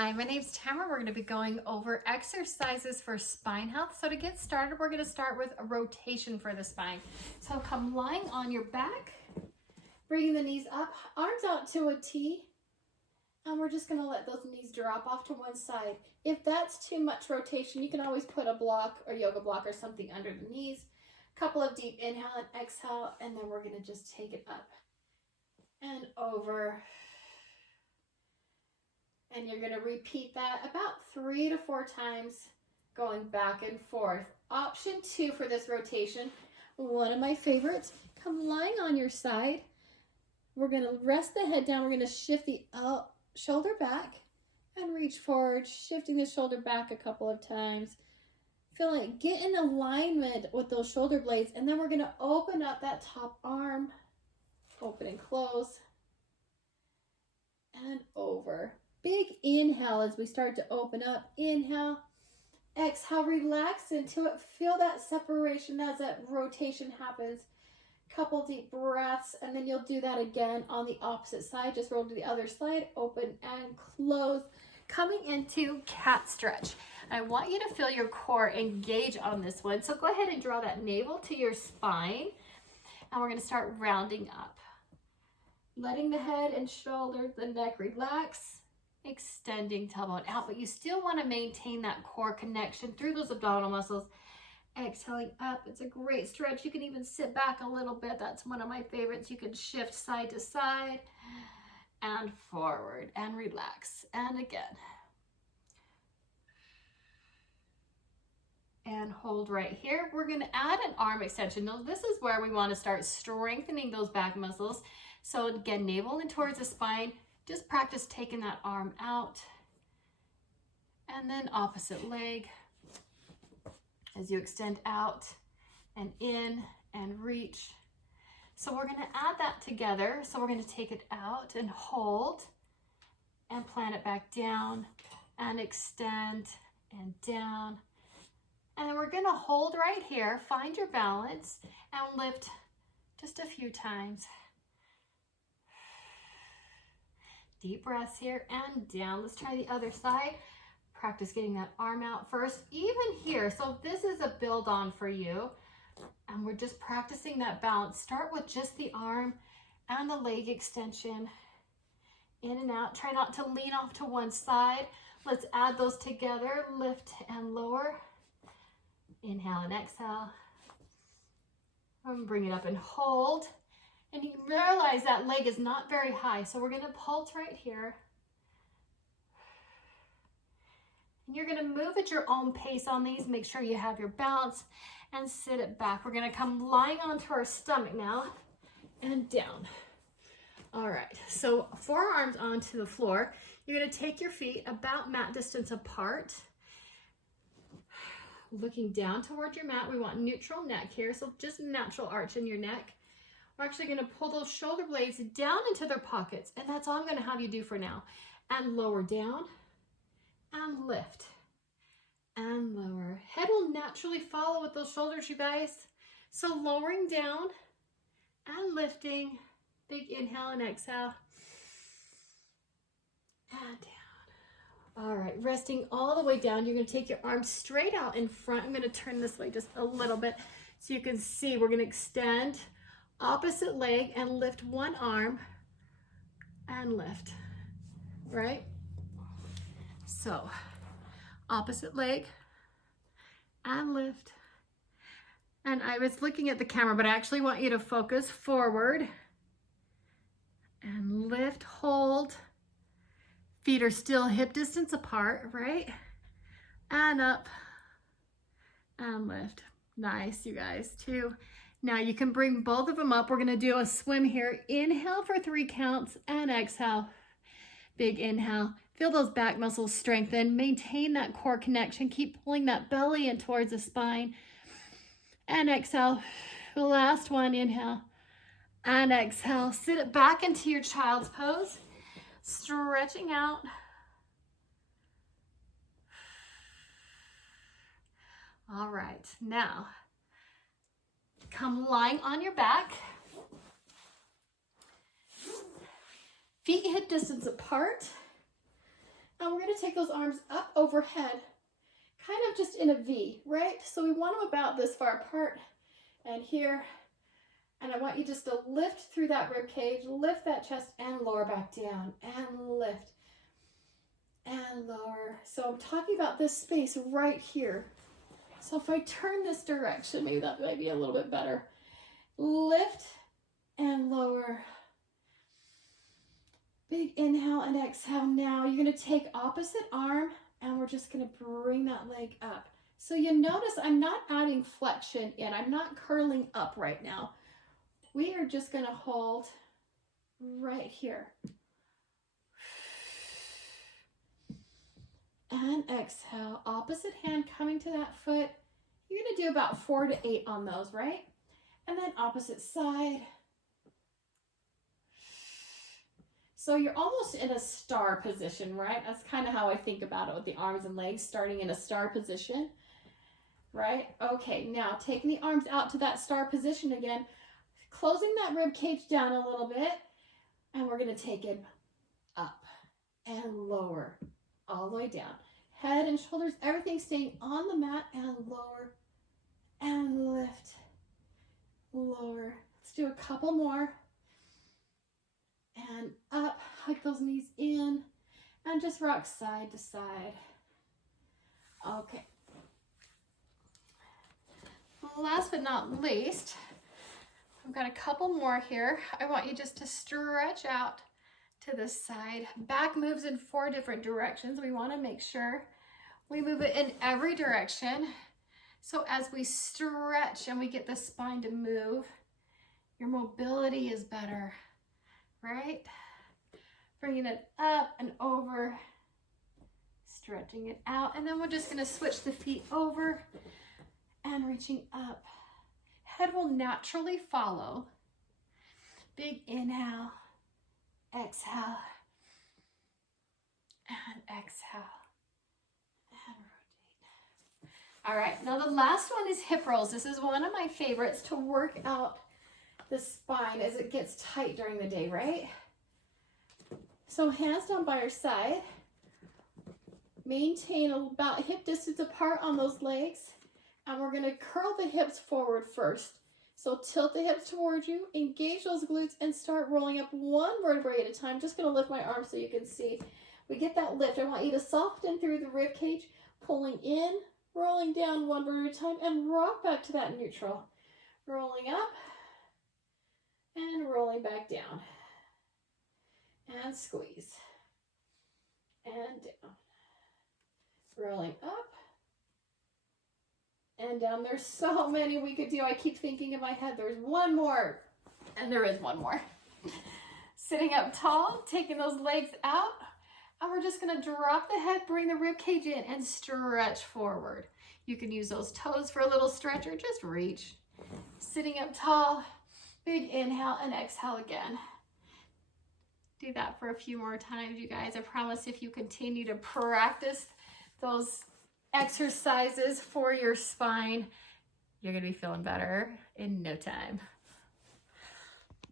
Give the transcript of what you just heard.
Hi, my name's Tamara. We're going to be going over exercises for spine health. So to get started, we're going to start with a rotation for the spine. So come lying on your back, bringing the knees up, arms out to a T, and we're just going to let those knees drop off to one side. If that's too much rotation, you can always put a block or yoga block or something under the knees. Couple of deep inhale and exhale, and then we're going to just take it up and over. And you're going to repeat that about 3 to 4 times, going back and forth. Option 2 for this rotation, one of my favorites, come lying on your side. We're going to rest the head down. We're going to shift the shoulder back and reach forward, shifting the shoulder back a couple of times. Feel it, get in alignment with those shoulder blades, and then we're going to open up that top arm, open and close, and over. Big inhale as we start to open up. Inhale, exhale, relax into it. Feel that separation as that rotation happens. Couple deep breaths, and then you'll do that again on the opposite side. Just roll to the other side, open and close. Coming into cat stretch. I want you to feel your core engage on this one. So go ahead and draw that navel to your spine, and we're going to start rounding up. Letting the head and shoulders, the neck relax. Extending tailbone out, but you still want to maintain that core connection through those abdominal muscles. Exhaling up. It's a great stretch. You can even sit back a little bit. That's one of my favorites. You can shift side to side and forward and relax. And again. And hold right here. We're going to add an arm extension. Now, this is where we want to start strengthening those back muscles. So again, navel in towards the spine. Just practice taking that arm out, and then opposite leg as you extend out and in and reach. So we're going to add that together. So we're going to take it out and hold and plant it back down and extend and down. And then we're going to hold right here, find your balance, and lift just a few times. Deep breaths here and down. Let's try the other side. Practice getting that arm out first, even here. So this is a build on for you. And we're just practicing that balance. Start with just the arm and the leg extension. In and out. Try not to lean off to one side. Let's add those together. Lift and lower. Inhale and exhale. And bring it up and hold. And you realize that leg is not very high, so we're going to pulse right here. And you're going to move at your own pace on these. Make sure you have your balance and sit it back. We're going to come lying onto our stomach now and down. All right, so forearms onto the floor. You're going to take your feet about mat distance apart. Looking down toward your mat. We want neutral neck here, so just natural arch in your neck. We're actually going to pull those shoulder blades down into their pockets, and that's all I'm going to have you do for now. And lower down, and lift, and lower. Head will naturally follow with those shoulders, you guys. So lowering down and lifting. Big inhale and exhale. And down. All right, resting all the way down. You're going to take your arms straight out in front. I'm going to turn this way just a little bit so you can see. We're going to extend opposite leg and lift one arm and lift, right? So opposite leg and lift. And I was looking at the camera, but I actually want you to focus forward and lift, hold. Feet are still hip distance apart, right? And up and lift. Nice, you guys, 2. Now you can bring both of them up. We're going to do a swim here. Inhale for 3 counts and exhale. Big inhale. Feel those back muscles strengthen. Maintain that core connection. Keep pulling that belly in towards the spine. And exhale. The last one. Inhale and exhale. Sit it back into your child's pose. Stretching out. All right. Now, come lying on your back. Feet hip distance apart. And we're going to take those arms up overhead, kind of just in a V, right? So we want them about this far apart and here. And I want you just to lift through that rib cage, lift that chest and lower back down and lift and lower. So I'm talking about this space right here. So if I turn this direction, maybe that might be a little bit better. Lift and lower. Big inhale and exhale. Now you're going to take opposite arm and we're just going to bring that leg up. So you notice I'm not adding flexion in. I'm not curling up right now. We are just going to hold right here. And exhale. Opposite hand coming to that foot. You're going to do about 4 to 8 on those, right? And then opposite side. So you're almost in a star position, right? That's kind of how I think about it with the arms and legs, starting in a star position, right? Okay, now taking the arms out to that star position again, closing that rib cage down a little bit, and we're going to take it up and lower, all the way down. Head and shoulders, everything staying on the mat, and lower and lift, lower. Let's do a couple more. And up, hug those knees in, and just rock side to side. Okay. Last but not least, I've got a couple more here. I want you just to stretch out to the side. Back moves in 4 different directions. We want to make sure we move it in every direction. So as we stretch and we get the spine to move, your mobility is better. Right? Bringing it up and over, stretching it out, and then we're just going to switch the feet over and reaching up. Head will naturally follow. Big inhale, exhale, and exhale, and rotate. All right, now the last one is hip rolls. This is one of my favorites to work out the spine as it gets tight during the day, right? So hands down by your side. Maintain about hip distance apart on those legs. And we're going to curl the hips forward first. So tilt the hips towards you, engage those glutes, and start rolling up 1 vertebrae at a time. Just going to lift my arm so you can see. We get that lift. I want you to soften through the rib cage, pulling in, rolling down 1 vertebrae at a time, and rock back to that neutral. Rolling up. And rolling back down. And squeeze. And down. Rolling up. And down. There's so many we could do. I keep thinking in my head, there's one more. And there is one more. Sitting up tall, taking those legs out. And we're just going to drop the head, bring the rib cage in, and stretch forward. You can use those toes for a little stretch or just reach. Sitting up tall. Big inhale and exhale again. Do that for a few more times, you guys. I promise if you continue to practice those exercises for your spine, you're going to be feeling better in no time.